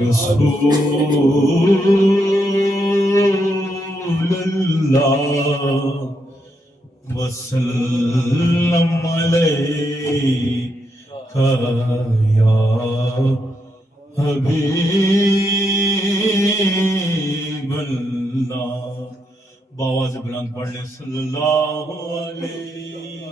رسول اللہ وسلم علیک یا حبیب اللہ. بآواز بلند پڑھ لیں صلی اللہ علیہ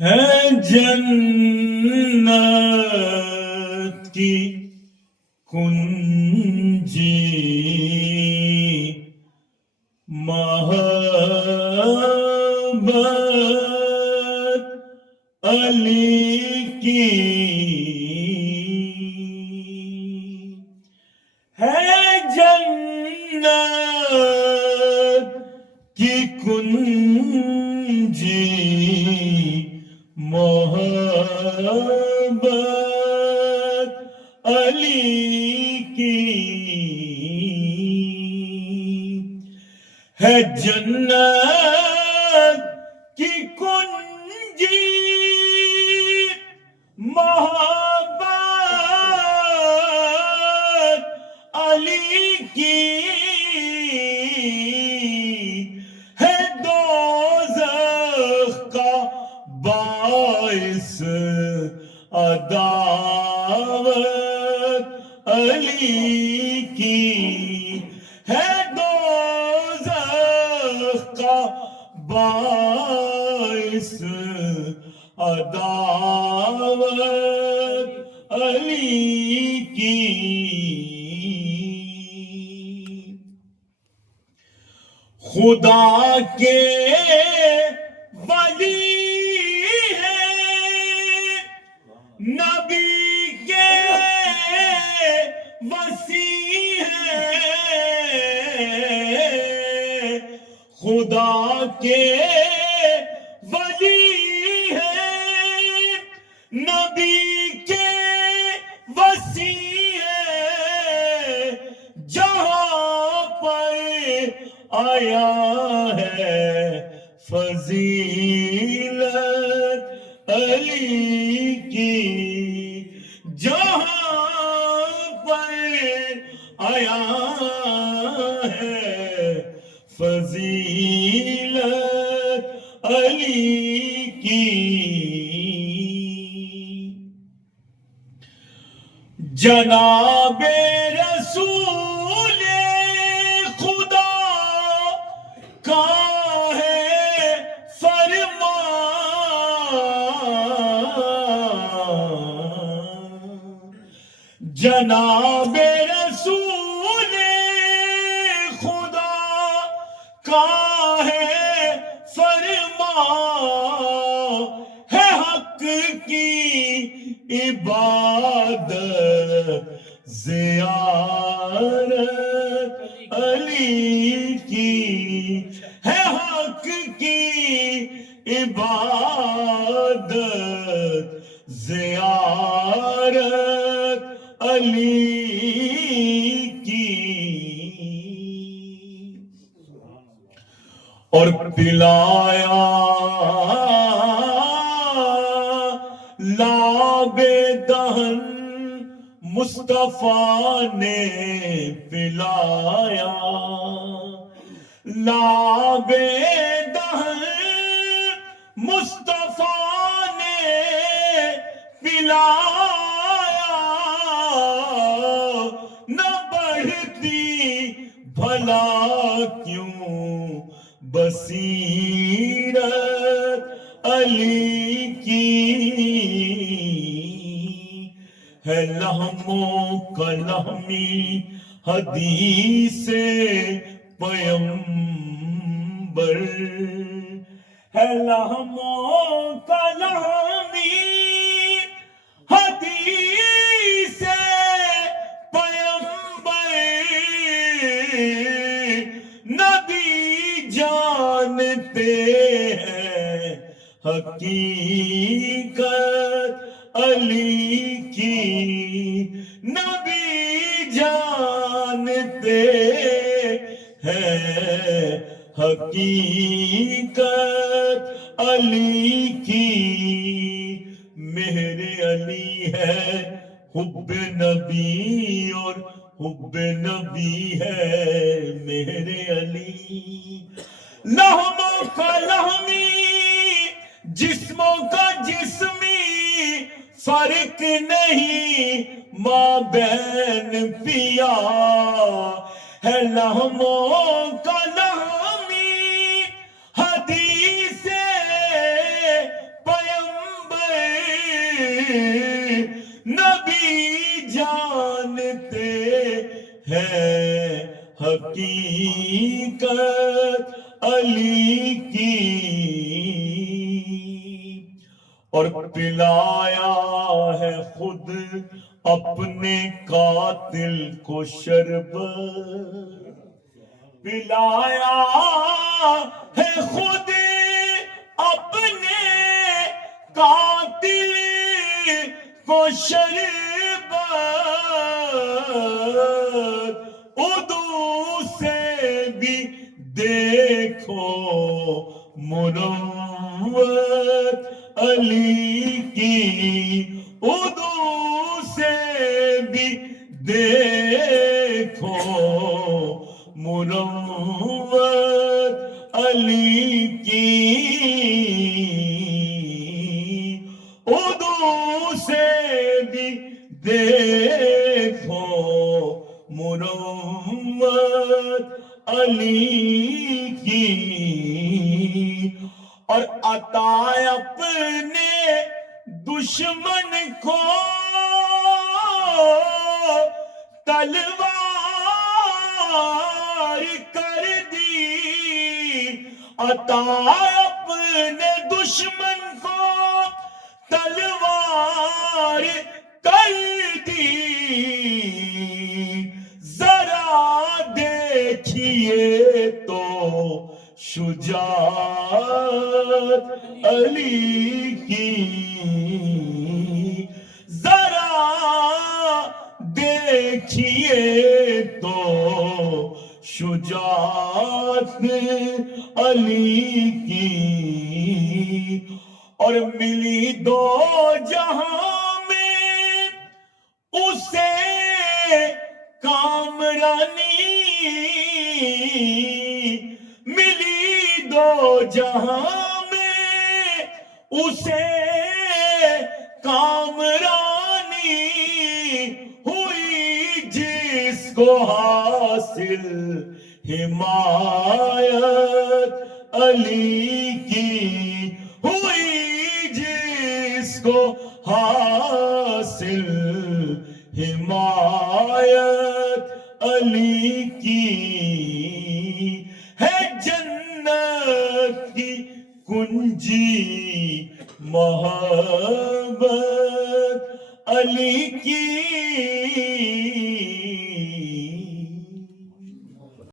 ہے جنت کی کنجی محبت علی کی ہے جنت کی کنجی محبت علی کی ہے جنت کی کنجی محبت علی کی ہے دوزخ کا باعث عداوت علی کی ہے دوزخ کا باعث عداوت علی کی. خدا کے ولی ہیں نبی کے وسیع ہیں خدا کے ولی ہیں نبی کے وسیع ہیں جہاں پر آیا ہے فضیلت علی کی جہاں پر آیا ہے فضیلت علی کی. جناب رسول خدا کا ہے فرمان جناب رسول خدا کا ہے فرمان ہے حق کی عبادت زیارت علی کی ہے حق کی عبادت زیارت علی کی. اور پلایا لاب دہن مصطفیٰ نے پلایا لاب دہن مصطفیٰ نے پلایا نہ بڑھتی بھلا کیوں بصیرت علی کی ہے لہموں کا لہمی حدیث پیمبر ہے لہموں کا لہمی حدیث پیمبر نبی جانتے ہیں حقیقت علی کی نبی جانتے ہیں حقیقت علی کی، مہر علی ہے حب نبی اور حب نبی ہے مہر علی، لہموں کا لہمی جسموں کا جسمی فرق نہیں مابین پیا ہے، لہموں کا لہمی حدیث پیمبر نبی جانتے ہیں حقیقت علی کی، اور پلایا ہے خود اپنے قاتل کو شربت، پلایا ہے خود اپنے قاتل کو شربت، اردو سے بھی دیکھو مروت علی کی، اردو سے بھی دیکھو مروت علی کی، اردو سے بھی دیکھو مروت علی کی، اور عطا اپنے دشمن کو تلوار کر دی، عطا اپنے دشمن کو تلوار کر دی، ذرا دیکھیے تو شجاعت علی کی، ذرا دیکھیے تو شجاعت علی کی، اور ملی دو جہاں میں اسے کامرانی، ملی دو جہاں میں اسے کامرانی، ہوئی جس کو حاصل حمایت علی کی، ہوئی جس کو حاصل حمایت علی کی، ہے جنت کی کنجی محبت علی کی،